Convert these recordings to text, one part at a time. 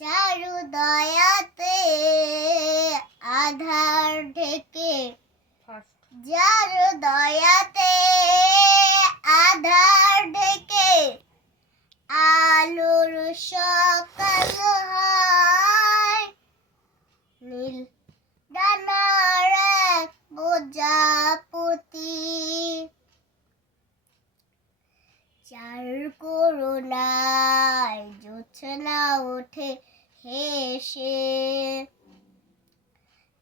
যারু দয়াতে আধার ঢেকে, যারু দয়াতে আধার ঢেকে আলোর সকাল হয়। নীল ডানার এক প্রজাপতি, যার করুণায় জোছনা ওঠে হেসে,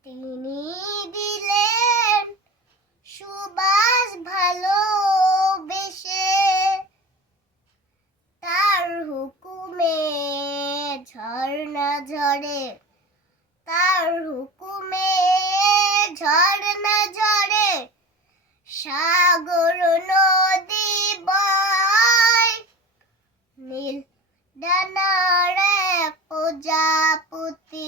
তিনি দিলেন সুবাস ভালোবেসে। তার হুকুমে ঝর্ণা ঝরে, তার হুকুমে ঝর্ণা ঝরে, সাগর নদী বয়। নীল ডানার এক প্রজাপতি।